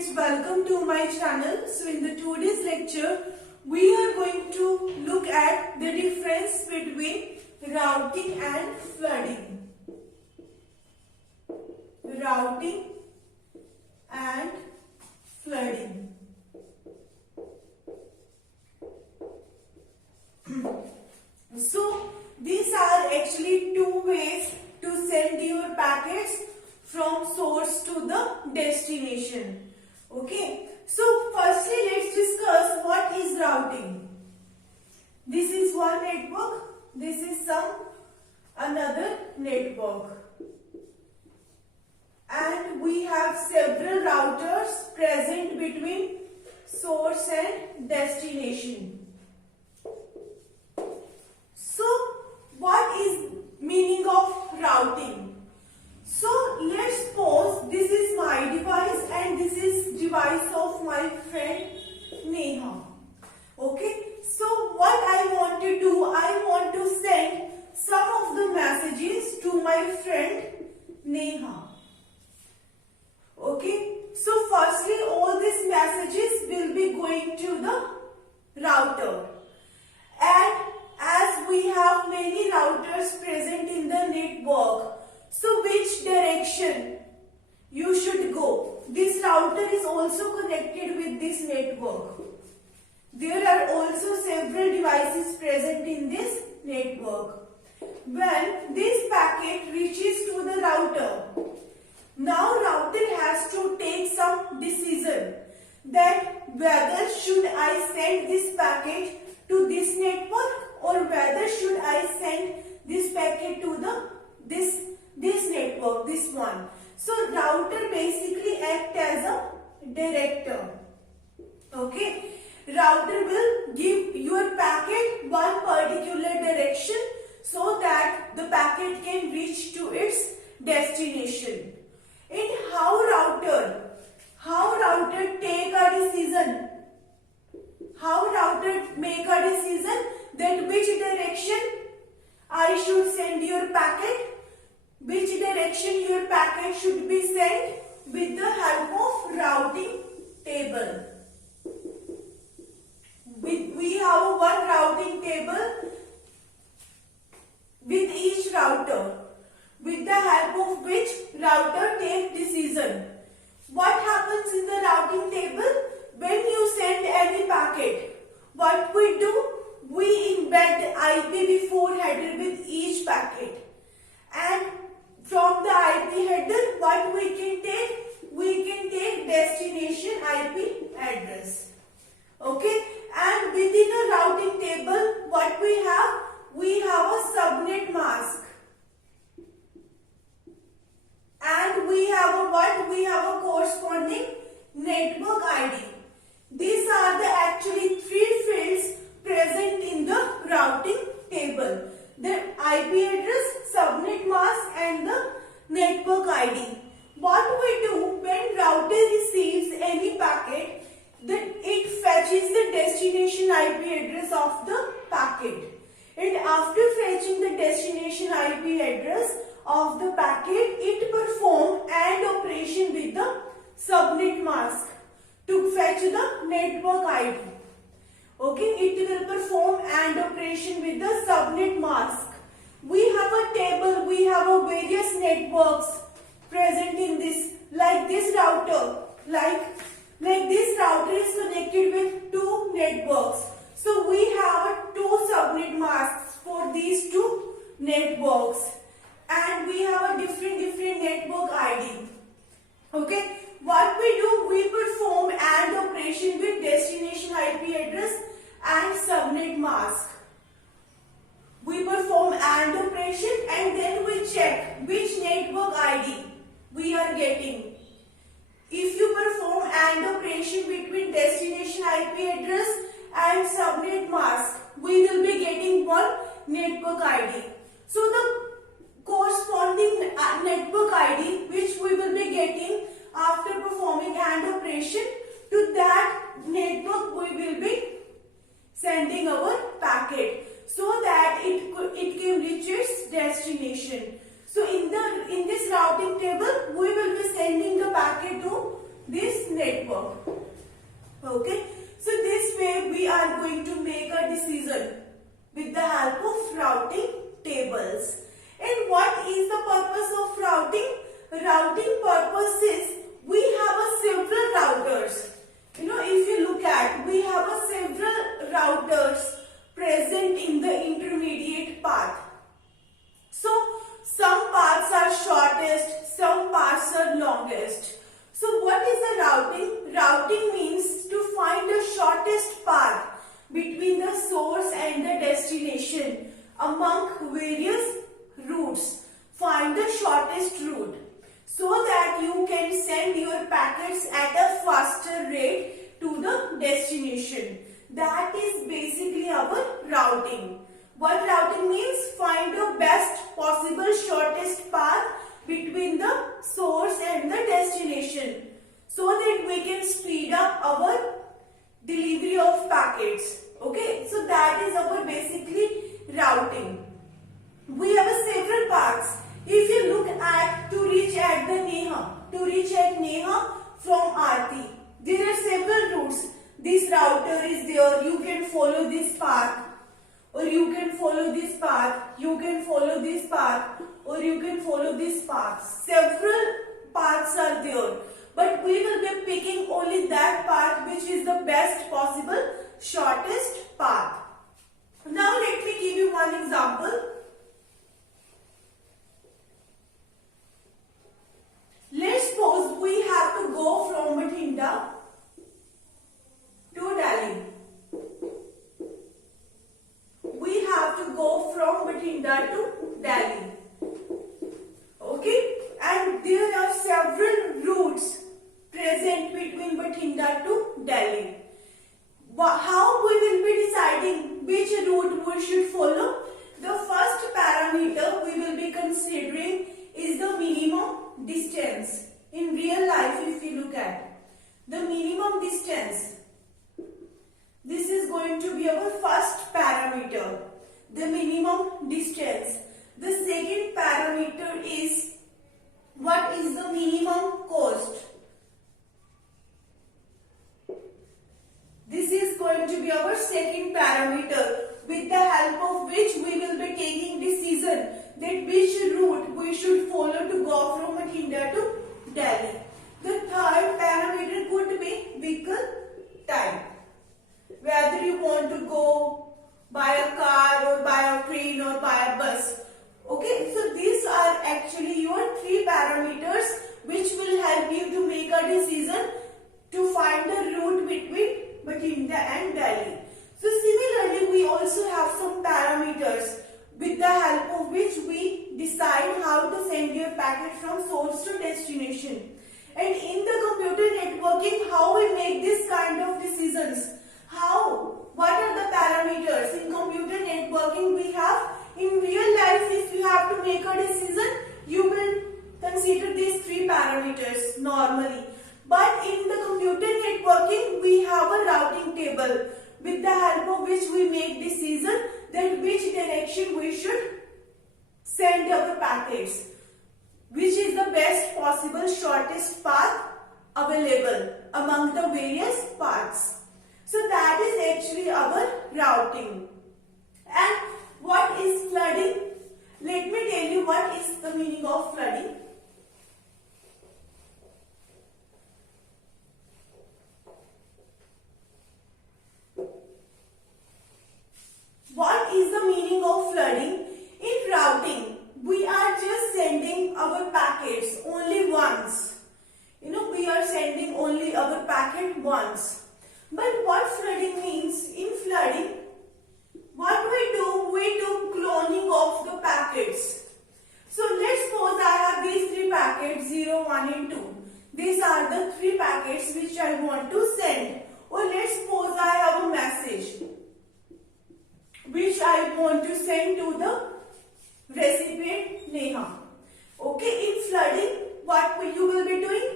students, welcome to my channel. So in the today's lecture we are going to look at the difference between routing and flooding. Routing and flooding. So these are actually two ways to send your packets from source to the destination. Okay, so firstly let's discuss what is routing. This is one network, this is another network, and we have several routers present between source and destination. So what is meaning of routing? So let's suppose this is my device and this is device of my friend Neha. Okay, so what I want to do, I want to send some of the messages to my friend Neha. Okay, so firstly all these messages will be going to the router, and as we have many routers present in the network, so which direction you should go? This router is also connected with this network. There are also several devices present in this network. When this packet reaches to the router, now router has to take some decision that whether should I send this packet to this network or whether should I send this packet to this network, this one. So router basically act as a director. Okay, router will give your packet one particular direction so that the packet can reach to its destination. And how router take a decision? How router make a decision that which direction I should send your packet? Which direction your packet should be sent? With the help of routing table. We have one routing table with each router, with the help of which router take decision. What happens in the routing table? When you send any packet, what we do? We embed IP before header with each packet, and from the IP header, what we can take? We can take destination IP address. Okay, and within a routing table, what we have? We have a subnet mask, and we have a what? We have a corresponding network ID. These are the actually three fields present in the routing table: the IP address, subnet mask, and the network ID. What we do when router receives any packet, then it fetches the destination IP address of the packet, and after fetching the destination IP address of the packet, it performs AND operation with the subnet mask to fetch the network ID. Okay, it will perform AND operation with the subnet mask. We have a table, we have a various networks present in this, like this router, like this router is connected with two networks. So we have two subnet masks for these two networks, and we have a different network ID. Okay, what we do? We perform AND operation with destination IP address and subnet mask. We perform AND operation and then we check which network ID we are getting. If you perform AND operation between destination IP address and subnet mask, we will be getting one network ID. So the corresponding network ID which we will be getting after performing AND operation, to that network we will be sending our packet so that it can reach its destination. So in this routing table, we will be sending the packet to this network. Okay, so this way we are going to make a decision with the help of routing tables. And what is the purpose of routing? Routing purpose is we have a several routers. If you look at, we have a several routers present in the intermediate path. So some paths are shortest, some paths are longest. So what is the routing? Routing means to find the shortest path between the source and the destination among various routes. Find the shortest route so that you can send your packets at a faster rate to the destination. That is basically our routing. What routing means? Find the best possible shortest path between the source and the destination so that we can speed up our delivery of packets. Okay, so that is our basically routing. We have several paths. If you look at to reach at the Neha from Aarti, there are several routes. This router is there. You can follow this path, or you can follow this path. You can follow this path, or you can follow this path. Several paths are there, but we will be picking only that path which is the best possible shortest path. Now let me give you one example. Let's suppose we have to go from Bathinda to Delhi. We have to go from Bathinda to Delhi. Okay, and there are several routes present between Bathinda to Delhi. How we will be deciding which route we should follow? The first parameter we will be considering is the minimum distance. In real life, if you look at the minimum distance, this is going to be our first parameter, the minimum distance. The second parameter is what is the minimum cost. This is going to be our second parameter, with the help of which we will be taking decision that which route we should follow to go from Bathinda to Delhi. The third parameter could be vehicle type. Whether you want to go by a car or by a train or by a bus. Okay, so these are actually your three parameters which will help you to make a decision to find the route between Bathinda and Delhi. So similarly, we also have some parameters with the help of which we decide how to send your packet from source to destination. And in the computer networking, how we make this kind of decisions? What are the parameters? In computer networking, we have, in real life, if you have to make a decision, you will consider these three parameters normally. But in the computer networking, we have a routing table with the help of which we make decision that which direction we should send our packets, which is the best possible shortest path available among the various paths. So that is actually our routing. And what is flooding? Let me tell you what is the meaning of flooding. What is the meaning of flooding? In routing, we are just sending our packets only once. We are sending only our packet once. But what flooding means? In flooding, what we do cloning of the packets. So let's suppose I have these three packets 0, 1 and 2. These are the three packets which I want to send. Or let's suppose I have a message which I want to send to the recipient Neha. Okay, in flooding, what you will be doing?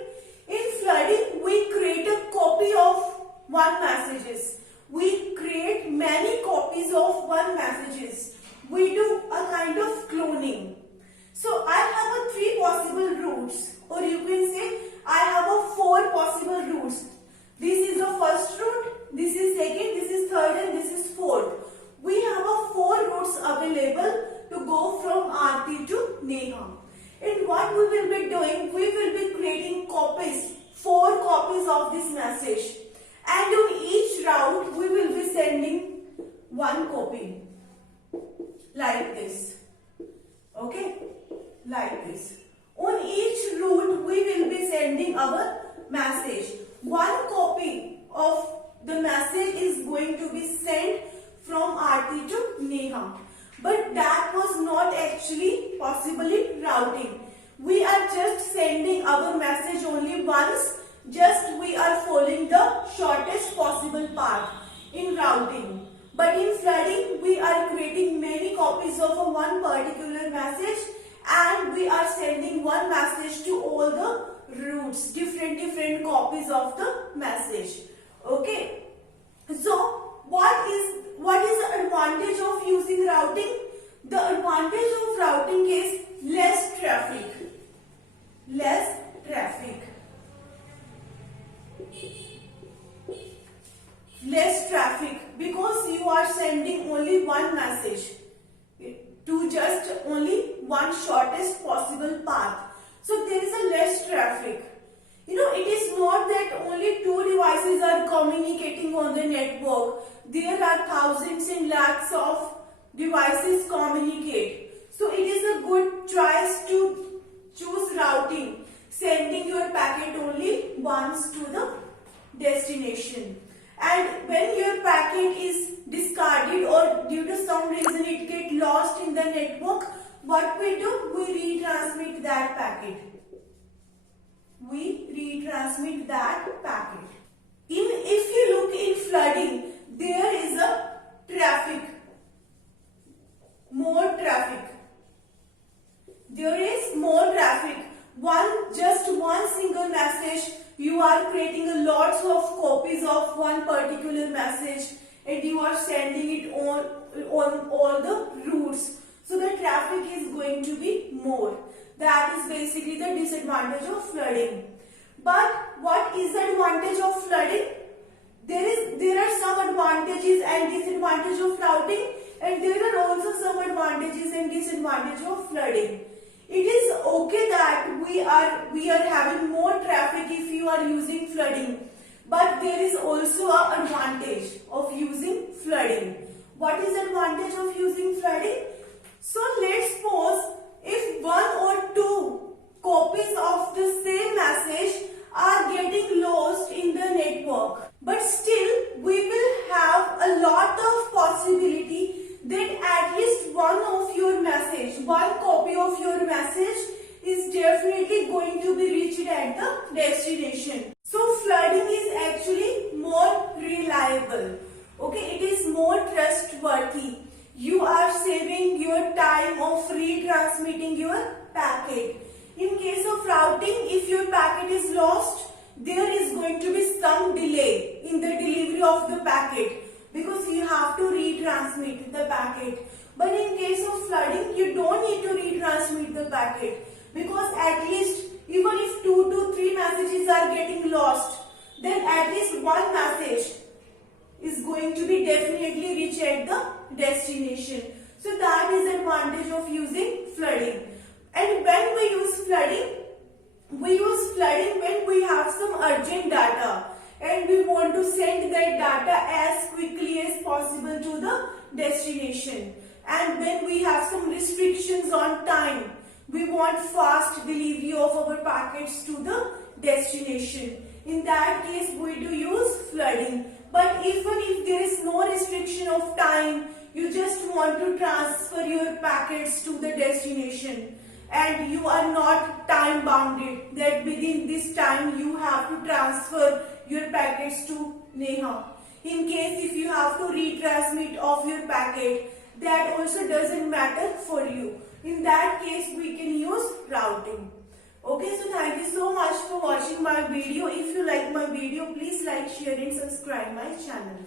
In flooding, we create a copy of one messages. We create many copies of one messages. We do a kind of cloning. So I have a three possible routes, or you can say I have a four possible routes. copies of this message, and on each route we will be sending one copy like this. Okay, like this. On each route we will be sending our message. One copy of the message is going to be sent from Aarti to Neha. But that was not actually possible in routing. We are just sending our message only once. Just we are following the shortest possible path in routing. But in flooding, we are creating many copies of one particular message, and we are sending one message to all the routes, different copies of the message. Okay. So what is the advantage of using routing? The advantage of routing is less traffic. Less traffic. Less traffic, because you are sending only one message to just only one shortest possible path. So there is a less traffic. You know, it is not that only two devices are communicating on the network. There are thousands and lakhs of devices communicate. So it is a good choice to choose routing, sending your packet only once to the destination. And when your packet is discarded or due to some reason it gets lost in the network, what we do? We retransmit that packet. We retransmit that packet. If you look in flooding, there is a traffic. More traffic. There is more traffic. Just one single message, you are creating lots of copies of one particular message, and you are sending it on all the routes. So the traffic is going to be more. That is basically the disadvantage of flooding. But what is the advantage of flooding? There are some advantages and disadvantages of routing, and there are also some advantages and disadvantages of flooding. It is okay that we are having more traffic if you are using flooding, but there is also an advantage of using flooding. What is the advantage of using flooding? So let's suppose if one or two copies of the same message are getting lost in the network, but still we will have a lot of possibility that at least one of your message, one copy of your message is definitely going to be reached at the destination. So flooding is actually more reliable. Okay, it is more trustworthy. You are saving your time of retransmitting your packet. In case of routing, if your packet is lost, there is going to be some delay in the delivery of the packet, because you have to retransmit the packet. But in case of flooding, you don't need to retransmit the packet, because at least even if 2 to 3 messages are getting lost, then at least one message is going to be definitely reach at the destination. So that is the advantage of using flooding. And when we use flooding when we have some urgent data and we want to send that data as quickly as possible to the destination. And when we have some restrictions on time, we want fast delivery of our packets to the destination. In that case, we do use flooding. But even if there is no restriction of time, you just want to transfer your packets to the destination, and you are not time bounded that within this time you have to transfer your packets to Neha. In case if you have to retransmit of your packet, that also doesn't matter for you. In that case, we can use routing. Okay, so thank you so much for watching my video. If you like my video, please like, share and subscribe my channel.